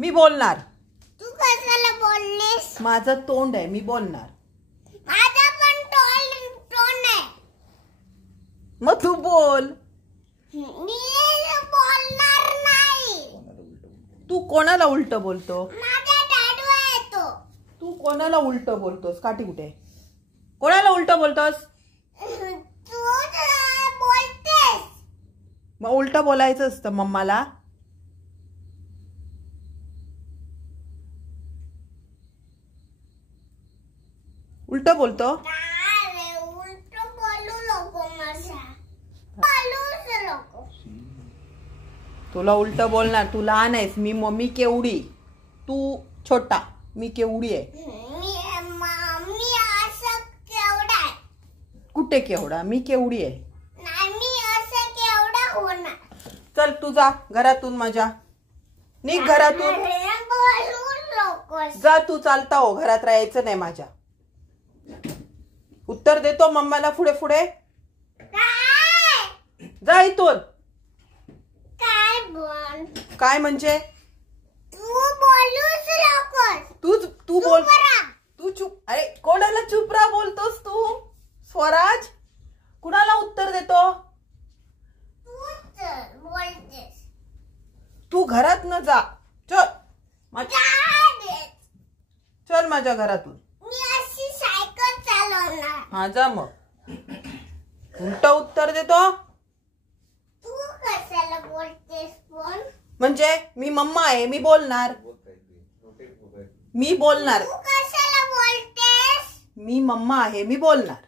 मी बोलणार. तू कशाला बोललीस? माझं तोंड आहे, मी बोलणार. माझा पण तोंड आहे. मग तू बोल. मी बोलणार नाही. तू कोणाला उलट बोलतो? माझा डॅडवा येतो. तू कोणाला उलट बोलतोस? काठी कुठे? कोणाला उलट बोलतोस? तू बोलतेस. मग उलट बोलायचं असतं मम्माला. उलट बोलतो. उलट बोलू नको माझा. बोलूच नको. तुला उलट बोलणार. तू लहान आहेस. मी केवढी, तू छोटा. मी केवढी आहे? मी असं केवढा आहे. कुठे केवढा? मी केवढी आहे? नाही, मी असं केवढा होणार. चल तू जा घरातून. माझ्या निघ घरातून. बोलू नकोस. जा तू. चालता हो, घरात राहायचं नाही माझ्या. उत्तर देतो मम्माला पुढे पुढे. काय? जा इथून. काय बोल? काय म्हणजे? तू बोलूच नकोस. तू बोल. बरा. तू चुप. अरे कोणाला चुप राहा बोलतोस तू? स्वराज कुणाला उत्तर देतो? तूच बोलतेस. तू घरात न जा. चल जा. चल माझ्या घरातून. मी अशी सायकल चालवणार. हा जा मग. उलट उत्तर देतो. तू कशाला बोलतेस पण? म्हणजे मी मम्मा आहे, मी बोलणार. मी बोलणार. तू कशाला बोलतेस? मी मम्मा आहे, मी बोलणार.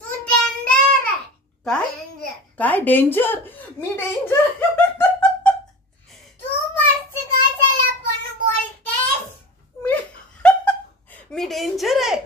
तू डेंजर आहे. काय? डेंजर. काय डेंजर? मी डेंजर? तू मस्त कशाला पण बोलतेस? मी डेंजर आहे.